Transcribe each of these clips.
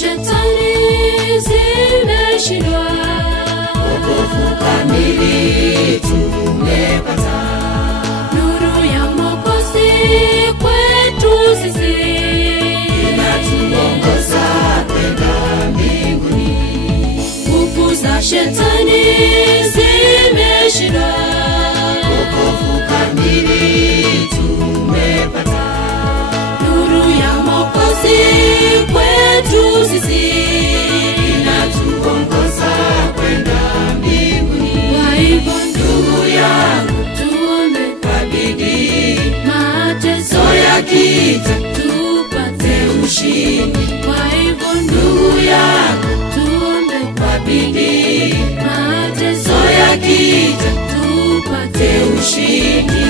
shetani zimeshindwa, wokovu kamili tumepata. Nuru ya Mwokozi kwetu sisi inatuongoza kwenda mbinguni. Nguvu za shetani zimeshindwa, wokovu kamili tumepata. Nuru ya Mwokozi kwetu sisi inatuongoza kwenda mbinguni. Kwa hivyo ndugu yangu, tuombe kwa bidii, mateso yakija tupate ushindi. Kwa hivyo ndugu yangu, tuombe kwa bidii, mateso yakija tupate ushindi.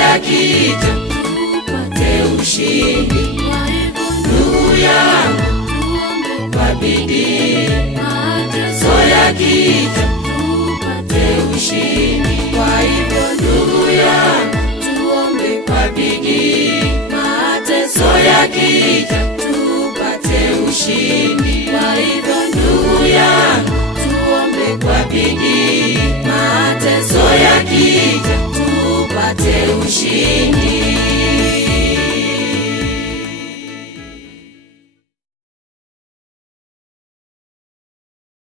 yakija tupate ushindi. Ndugu yangu kwa bidii, mateso yakija tupate ushindi. Kwa hivyo ndugu yangu tuombe kwa bidii, mateso yakija tupate ushindi.